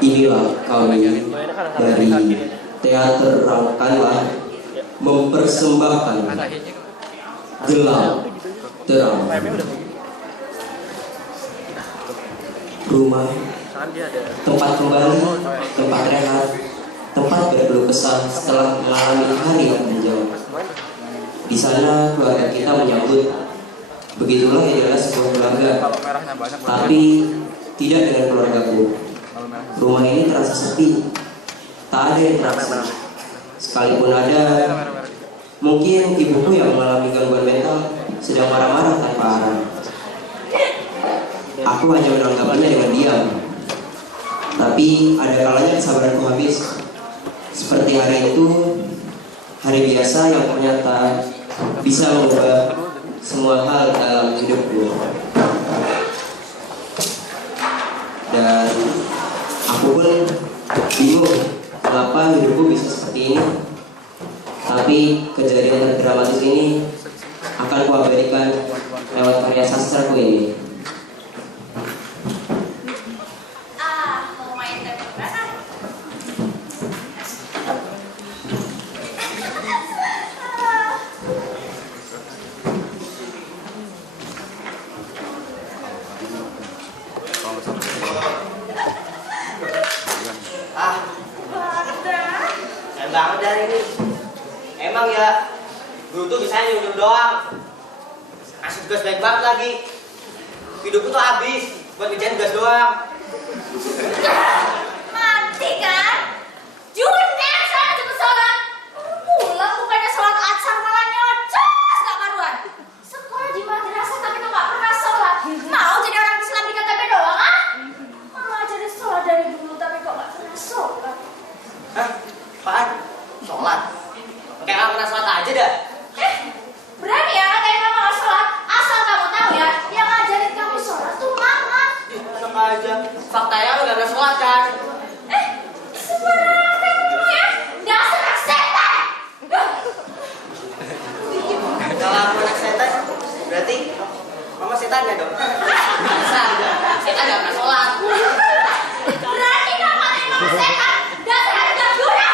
Inilah kami dari Teater Rangkailah mempersembahkan Gelap Terang. Rumah, tempat kembali, tempat rehat, tempat berkeluh kesah setelah mengalami hari yang panjang. Di sana keluarga kita menyambut. Begitulah idealnya sebuah keluarga. Tapi tidak dengan keluargaku. Rumah ini terasa sepi. Tak ada interaksi. Sekalipun ada, mungkin ibuku yang mengalami gangguan mental sedang marah-marah tanpa arah. Aku hanya menanggapinya dengan diam. Tapi ada kalanya kesabaranku habis. Seperti hari itu, hari biasa yang ternyata bisa mengubah semua hal dalam hidupku. Dan aku pun bingung kenapa hidupku bisa seperti ini. Tapi kejadian dramatis ini akan kuabadikan lewat karya sastraku ini. Mau main tembak berapa? Sayang banget dari ini. Emang ya, guru tuh bisa nyuruh doang. Ngasih tugas baik banget lagi. Hidupku tuh habis buat ngerjain tugas doang. Mati kan? Junet sana cepet sholat. Pulang bukannya sholat asar malah nyocos gak karuan. Sekolah di madrasah tapi tuh gak pernah sholat. Mau jadi orang Islam di KTP doang ah? Mau ajarin sholat dari dulu tapi kok gak pernah sholat. Hah? Apaan? Sholat? Kayak gak pernah sholat aja dah. Berani ya katain mama gak sholat? Asal kamu tahu ya, yang ngajarin kamu sholat tuh mama. Enak aja. Faktanya lu gak pernah sholat kan? Sembarangan kamu ya, dasar anak setan. Kalau aku anak setan, berarti mama setannya dong. Masa setan gak pernah sholat? Berani kamu ngatain mama setan, dasar anak gak guna.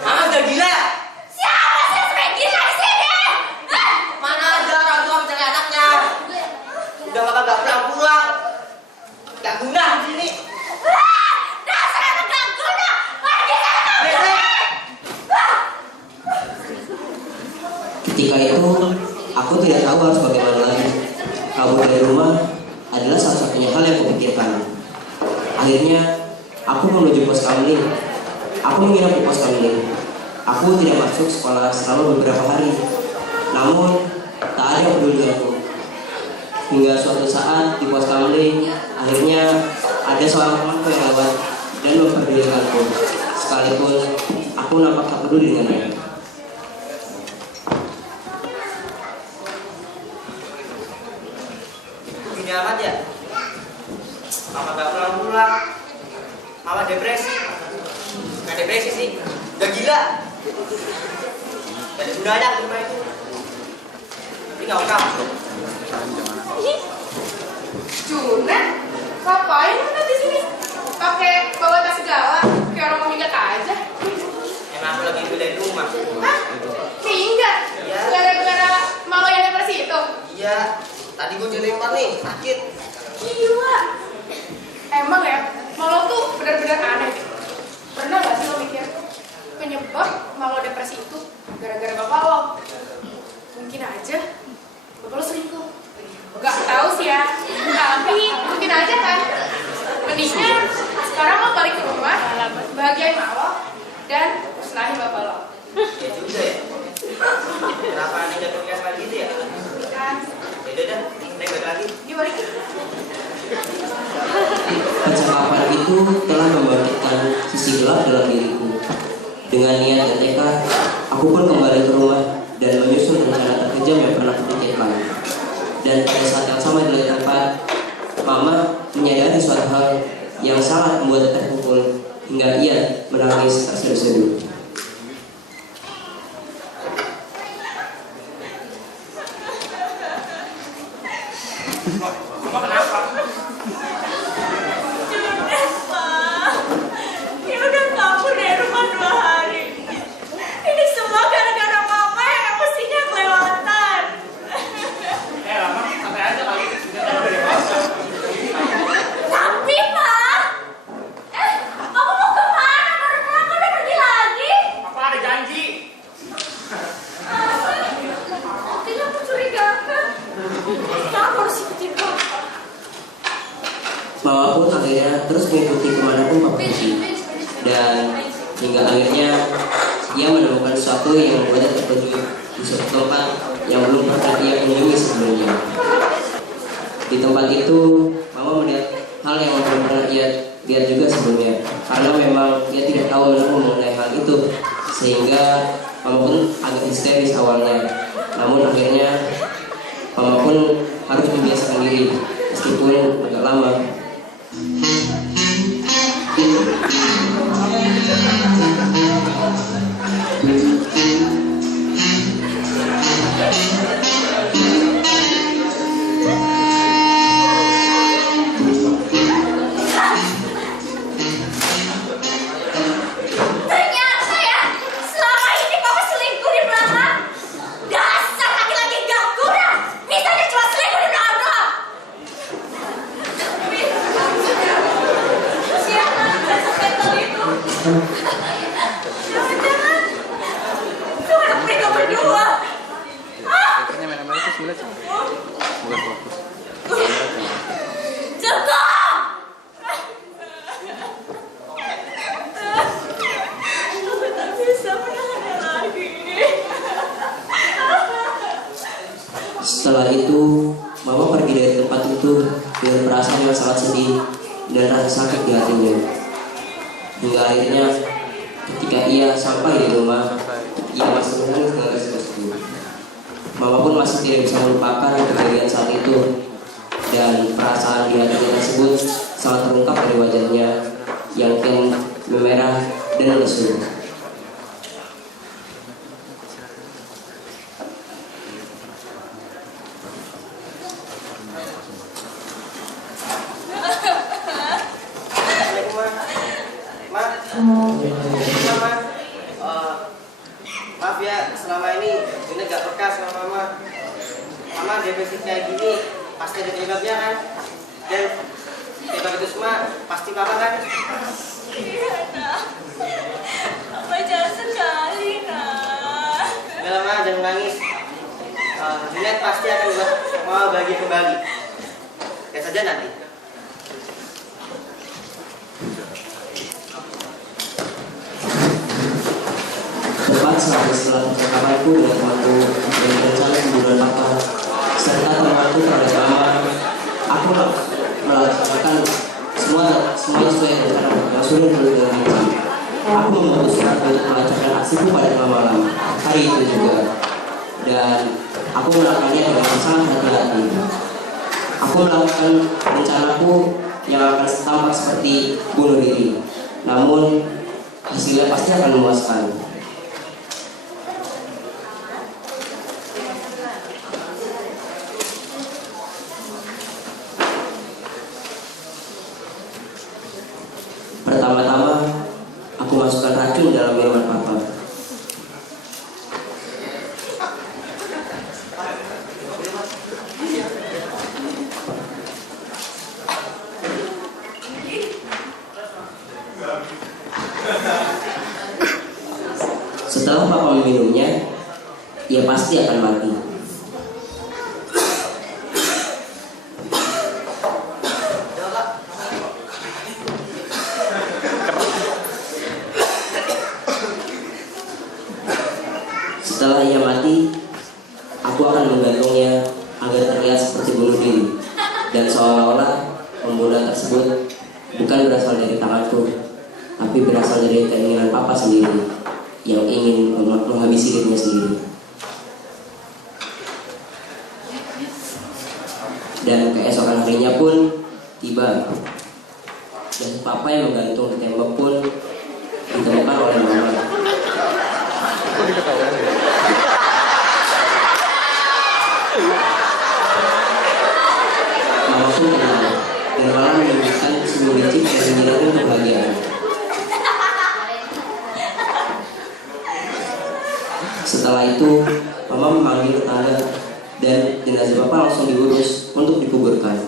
Mama udah gila. Siapa sih yang sampai gila di sini? Mana ada orang tua mencari anaknya. Udah gak pulang-pulang. Gak guna di sini. Dasar anak gak guna. Pergi sana kamu. Beres. Ketika itu, aku tidak tahu harus bagaimana lagi. Kabur dari rumah adalah satu-satunya hal yang kupikirkan. Akhirnya, aku menuju pos kamling. Aku menginap di pos kamling. Aku tidak masuk sekolah selama beberapa hari. Namun, tak ada yang peduli aku. Hingga suatu saat di pos kamling, akhirnya ada seorang temanku yang lewat dan memperdulikanku. Sekalipun aku nampak tak peduli dengannya. Gini amat ya? Mama gak pulang-pulang. Mama depresi. Gak depresi sih. Udah gila. Gak ada gunanya ke rumah itu. Ini gak usah. Junet, ngapain lu di sini? Pakai bawa tas segala, kayak orang mau minggat aja. Emang aku lagi dari rumah. Hah? Minggat? Iya. Gara-gara malu yang depresi itu? Iya. Tadi gue dilempar nih, sakit. Gila. Emang ya, malu tuh benar-benar aneh. Pernah gak sih lo mikir penyebab malu depresi itu gara-gara bapak lo? Mungkin aja bapak lo selingkuh. Gak tahu sih ya, tapi mungkin aja kan. Mendingan sekarang lo balik ke rumah, bahagiain mak lo dan musnahin bapak lo. Ya juga ya. Kenapa aneh gak podcast lagi gitu ya? Kan, Yaudah dah, naik balik lagi. dibalikin. Percakapan itu telah membangkitkan sisi gelap dalam diriku. Dengan niat dan tekad, aku pun kembali ke rumah dan menyusun rencana terkejam yang pernah kupikirkan. Dan pada saat yang sama di lain tempat, Mama menyadari suatu hal yang sangat membuat terpukul hingga ia menangis terseduh-seduh. Mama kenapa? Junet, Pak. Dia udah kabur dari rumah 2 hari. Ini semua gara-gara mama yang mestinya kelewatan. Lama santai aja kali. Kita udah dewasa. Tapi, Pak. Kamu mau kemana? Baru pulang, kok udah pergi lagi? Papa ada janji. Artinya aku curigakan. Kamu harus ikutin Papa. Mama pun akhirnya terus mengikuti kemanapun papa pergi. Dan hingga akhirnya ia menemukan sesuatu yang membuatnya terkejut di suatu tempat yang belum pernah ia kunjungi sebelumnya. Di tempat itu, Mama melihat hal yang belum pernah ia lihat juga sebelumnya. Karena memang ia tidak tahu mengenai hal itu, sehingga Mama pun agak histeris awalnya. Namun akhirnya Mama pun harus membiasakan diri, meskipun agak lama. Ternyata ya, selama ini Papa selingkuh di belakang. Dasar laki-laki gak guna. Misalnya cuma selingkuh di belakang doang. Tapi, siapa dasar mental itu? Jangan-jangan itu anak mereka berdua. Kayaknya main-main itu sulit sih. Bukan fokus. Cukup! Aku tak bisa menahannya lagi. Setelah itu, Mama pergi dari tempat itu dengan perasaan yang sangat sedih dan rasa sakit di hatinya. Hingga akhirnya, ketika ia sampai di rumah, ia masih menangis dengan resiko. Mama pun masih tidak bisa melupakan kejadian saat itu, dan perasaan di hatinya tersebut sangat terungkap dari wajahnya yang kian memerah dan lesu. Assalamualaikum, Ma. Ma. Maaf ya, selama ini Junet gak peka sama Mama. Mama depresi kayak gini pasti ada penyebabnya kan? Dan penyebab itu semua pasti Papa kan? Iya, Nak. Apa jahat sekali, Nak. Udah lama jangan nangis. Junet pasti akan buat Mama bahagia kembali. Lihat saja nanti. Tepat setelah percakapanku dengan temanku dan rencana pembunuhan papa serta temanku terhadap Mama, aku melakukan semua sesuai rencana yang sudah ditulis dengan rinci. Aku memutuskan untuk melancarkan aksiku pada tengah malam hari itu juga, dan aku melakukannya dengan sangat hati-hati. Aku melakukan rencanaku yang akan tampak seperti bunuh diri, namun hasilnya pasti akan memuaskan. Pertama-tama, aku masukkan racun dalam minuman papa. Setelah papa meminumnya, ia pasti akan mati. Setelah ia mati, aku akan menggantungnya agar terlihat seperti bunuh diri, dan seolah-olah pembunuhan tersebut bukan berasal dari tanganku, tapi berasal dari keinginan papa sendiri yang ingin menghabisi dirinya sendiri. Dan keesokan harinya pun tiba, dan papa yang menggantung di tembok pun ditemukan oleh Mama. Kok diketawain ya? jenazah Bapak langsung diurus untuk dikuburkan.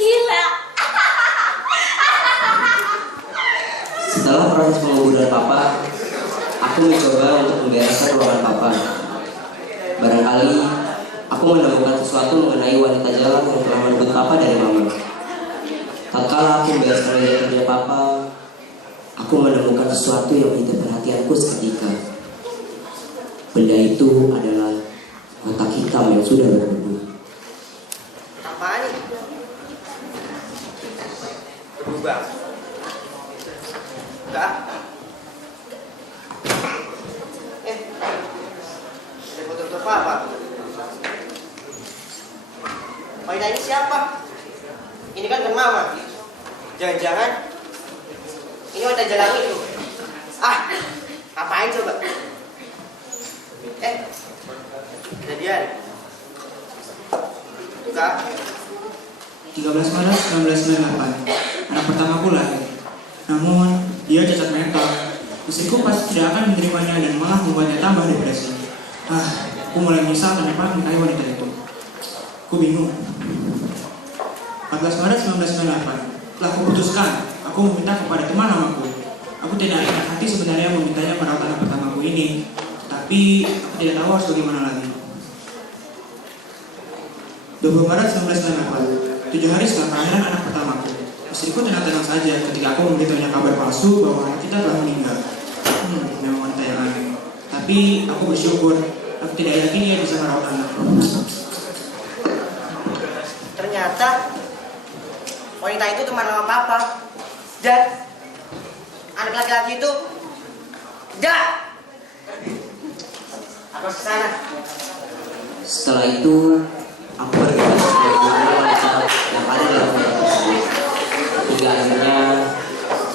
Gila. Setelah proses penguburan Papa, aku mencoba untuk membereskan ruangan Papa. Barangkali aku menemukan sesuatu mengenai wanita jalan yang telah merebut Papa dari Mama. Tatkala aku membereskan meja kerja Papa, aku menemukan sesuatu yang menyita perhatianku seketika. Benda itu adalah kotak hitam yang sudah berdebu. Apaan nih? Berubah. Enggak. Ada foto-foto apa? Wanita ini siapa? Ini kan teman Mama. Jangan-jangan ini wanita jalan itu. Ngapain coba? Kejadian. Kak, 13 Maret 1998, anak pertamaku lahir. Namun, dia cacat mental. Istriku pasti tidak akan menerimanya dan malah membuatnya tambah depresi. Aku mulai menyesal kenapa menikahi wanita itu. Aku bingung. 14 Maret 1998, telah kuputuskan, aku meminta kepada teman lamaku. Aku tidak enak hati sebenarnya memintanya merawat anak pertamaku ini, tapi aku tidak tahu harus bagaimana lagi. 20 Maret 1998, 7 hari setelah kelahiran anak pertamaku, istriku tenang-tenang saja ketika aku memberitahunya kabar palsu bahwa anak kita telah meninggal. Memang wanita yang aneh. Tapi aku bersyukur, aku tidak yakin ia bisa merawat anak. ternyata wanita itu teman sama Papa. Dan anak laki-laki itu aku harus kesana. Setelah itu, aku bergegas menuju wanita yang ada dalam foto tersebut. Hingga akhirnya,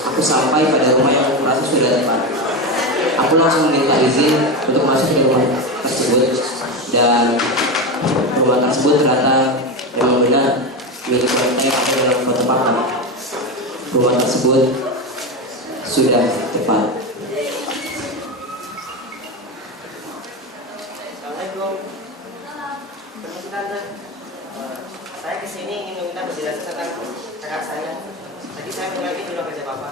aku sampai pada rumah yang aku rasa sudah tepat. Aku langsung meminta izin untuk masuk ke rumah tersebut. Dan rumah tersebut ternyata memang benar milik wanita yang ada dalam foto Papa. Rumah tersebut sudah tepat. Assalamualaikum. Permisi Tante. Saya kesini ingin meminta penjelasan tentang kakak saya. Tadi saya mengalami di ruang kerja Papa.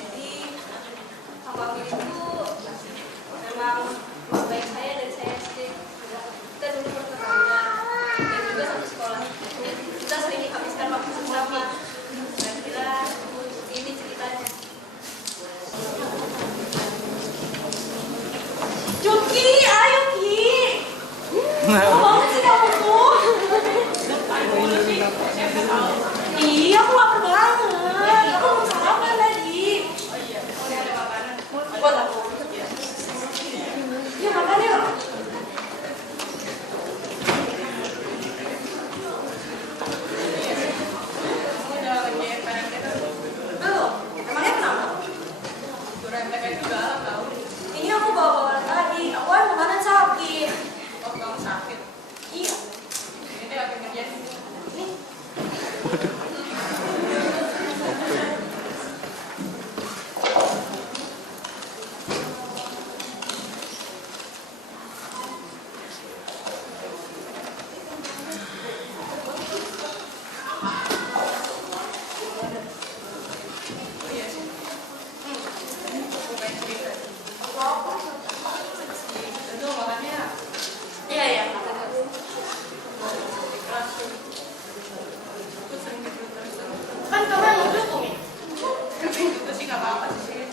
Jadi Papa Amin itu memang baik saya dari saya SD. Kita dulu bertetangga dan juga satu sekolah. Kita sering habiskan waktu bersama. Dan kira ini ceritanya. Cuki, ayo Ki. Apa banget sih kamu tuh? Iya, aku lapar banget. Aku belum sarapan tadi. Oh iya, ini ada makanan. Buat aku. Yuk makan yuk. Belum. Emangnya kenapa? Ini aku bawa-bawa tadi. Aku kan kemarin sakit. Oh, kamu sakit? Iya. Ini lagi ngerjain. Nih. Iya, iya. Kan kamu yang ngedukung ya? Itu sih nggak apa-apa sih.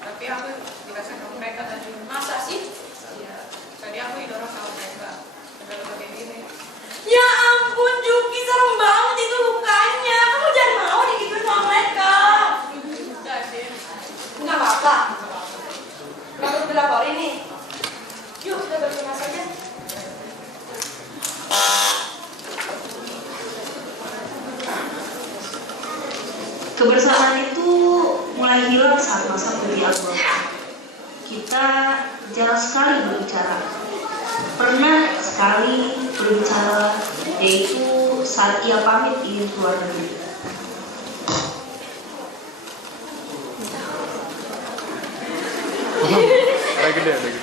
Tapi aku dikasih sama mereka tadi. Masa sih? Iya. Tadi aku didorong sama mereka. Ada kayak gini. Ya ampun Juki, serem banget itu lukanya. Kamu jangan mau digituin sama mereka. Udah sih. Nggak apa-apa. Nggak perlu dilaporin nih. Yuk kita berterima saja. Kebersamaan itu mulai hilang saat masa kuliah awal. kita jarang sekali berbicara. Pernah sekali berbicara, yaitu saat ia pamit ingin keluar negeri. Ada gede, ada gede.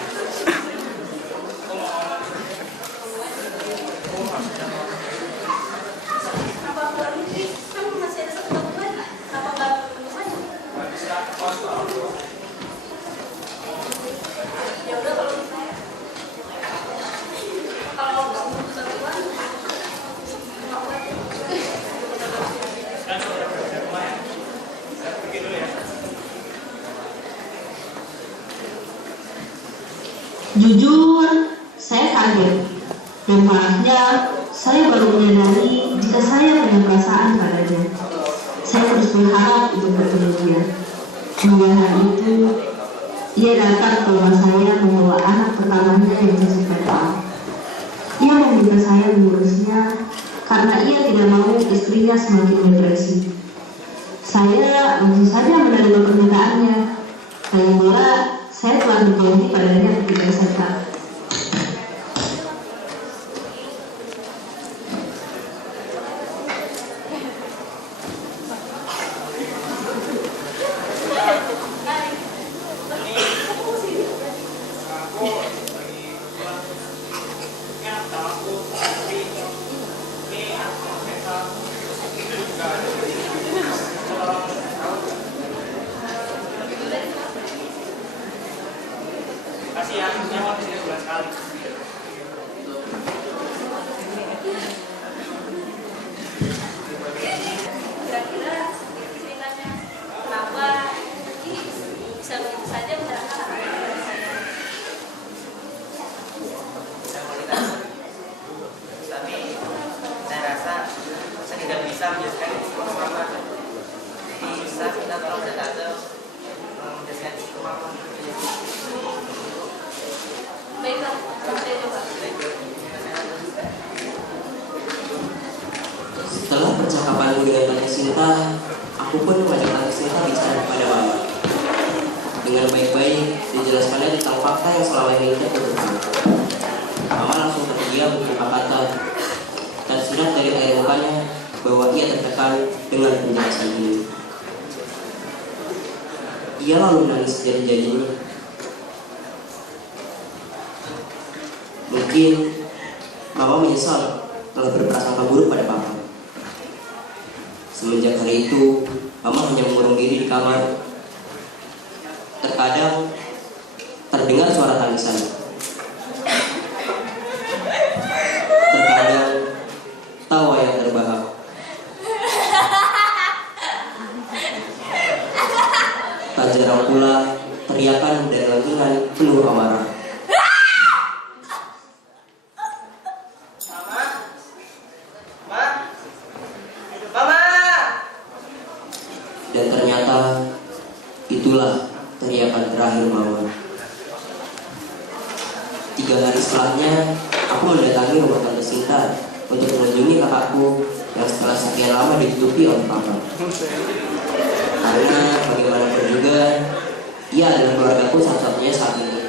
Jujur, saya kaget. Dan maafnya, saya baru menyadari jika saya punya perasaan padanya. Saya terus berharap untuk bertemu dia. Hingga hari itu, ia datang ke rumah saya membawa anak pertamanya yang cacat mental. Ia meminta saya mengurusnya karena ia tidak mau istrinya semakin depresi. Saya langsung saja menerima permintaannya. Dan mula saya telah berjanji padanya ketika serta. Kasih ya, nyawa di sini bulan sekali. Kira-kira ceritanya kenapa bisa begitu saja mencerahkan saya? Saya mau cerita, tapi saya rasa saya tidak bisa menjelaskan ini semua sama. Jadi bisa kita tolong tante menjelaskan itu apa? Baiklah, saya coba. Setelah percakapanmu dengan Tante Sinta, aku pun mengajak Tante Sinta bicara kepada Mama. Dengan baik-baik dijelaskannya tentang fakta yang selama ini kita tutupi. Mama langsung terdiam beberapa kata dan tersirat dari air mukanya bahwa ia tertekan dengan penjelasan ini. Ia lalu menangis jadi-jadinya. Mungkin Mama menyesal telah berprasangka buruk pada Papa. Semenjak hari itu, Mama hanya mengurung diri di kamar. Terkadang terdengar suara tangisan. Terkadang tawa yang terbahak. Tak jarang pula teriakan dan lantunan penuh amarah. Dan ternyata itulah teriakan terakhir Mama. 3 hari setelahnya, aku mendatangi rumah Tante Sinta untuk mengunjungi kakakku yang setelah sekian lama ditutupi oleh Papa. Karena bagaimanapun juga, ia adalah keluargaku satu-satunya saat ini.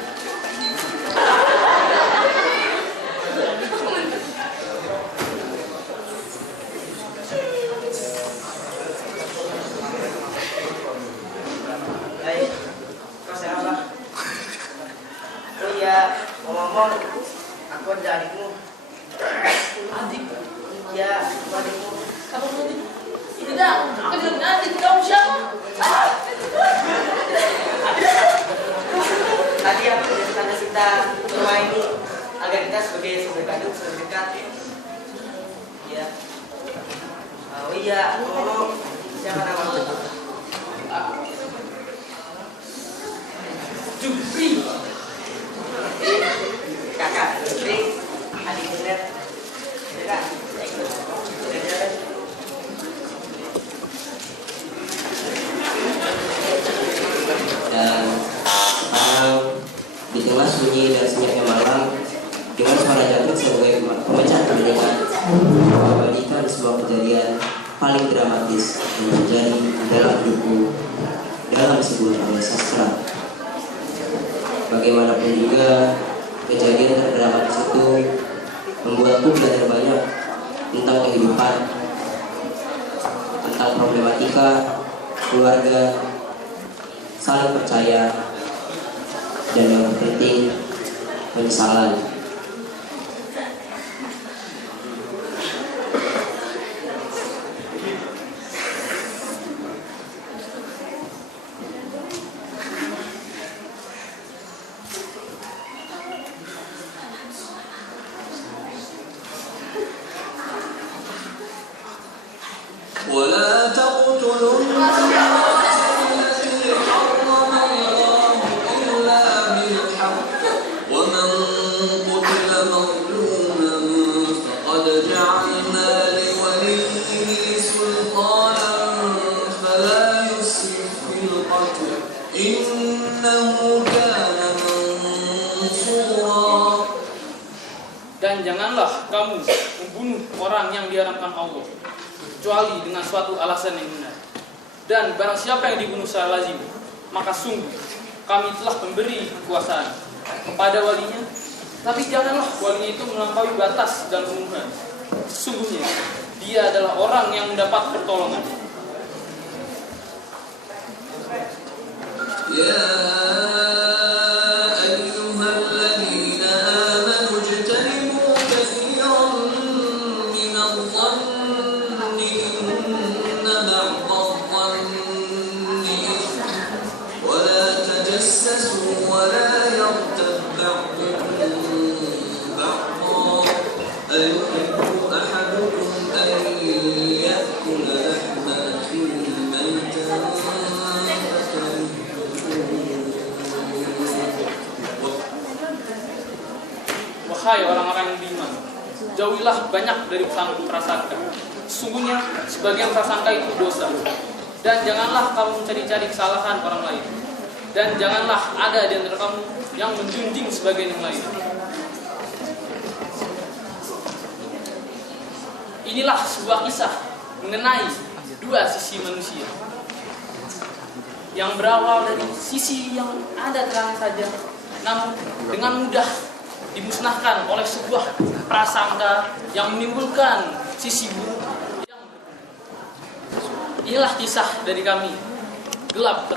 Baik, kau saya apa? Oh iya, ngomong-ngomong, aku ada adikmu. Adik, Iya, aku adikmu. kamu adik? Tidak, aku tidak punya adik. Kamu siapa? Tadi aku dengan Tante Sinta ke rumah ini agar kita sebagai saudara kandung saudara dekat. Iya. Oh iya, ngomong siapa namamu? Jupri. Kakak, Jupri, adik bener. Kakak, ikut. Dan sekarang di tengah sunyi dan senyapnya malam, dengan suara jangkrik sebagai pemecah keheningan, mengabadikan sebuah kejadian paling dramatis yang terjadi dalam hidupku dalam sebuah karya sastra. Bagaimanapun juga, kejadian terdramatis itu membuatku belajar banyak tentang kehidupan, tentang problematika keluarga, saling percaya, dan yang terpenting penyesalan. ولا تقتلوا النفس التي حرم الله إلا بالحق ومن قتل مظلوما فقد جعلنا لوليه سلطانا فلا يسرف في القتل إنه كان منصورا. Dan janganlah kamu membunuh orang yang diharamkan Allah kecuali dengan suatu alasan yang benar. Dan barang siapa yang dibunuh secara lazim, maka sungguh kami telah memberi kekuasaan kepada walinya. Tapi janganlah walinya itu melampaui batas dan pembunuhan. Sesungguhnya dia adalah orang yang mendapat pertolongan. Ya ayyuhalladzina amanu ijtanibu katsiran minadh-dhanni inna ba'dadh-dhanni ithmun wa la tajassasu wa la yaghtab ba'dukum ba'dhan ayuhibbu ahadukum an ya'kula lahma akhihi maytan Wahai orang-orang yang beriman, jauhilah banyak dari prasangka. Sesungguhnya sebagian prasangka itu dosa. Dan janganlah kamu mencari-cari kesalahan orang lain. Dan janganlah ada di antara kamu yang menjunjung sebagian yang lain. Inilah sebuah kisah mengenai dua sisi manusia yang berawal dari sisi yang ada terang saja, namun dengan mudah dimusnahkan oleh sebuah prasangka yang menimbulkan sisi buruk. Inilah kisah dari kami, gelap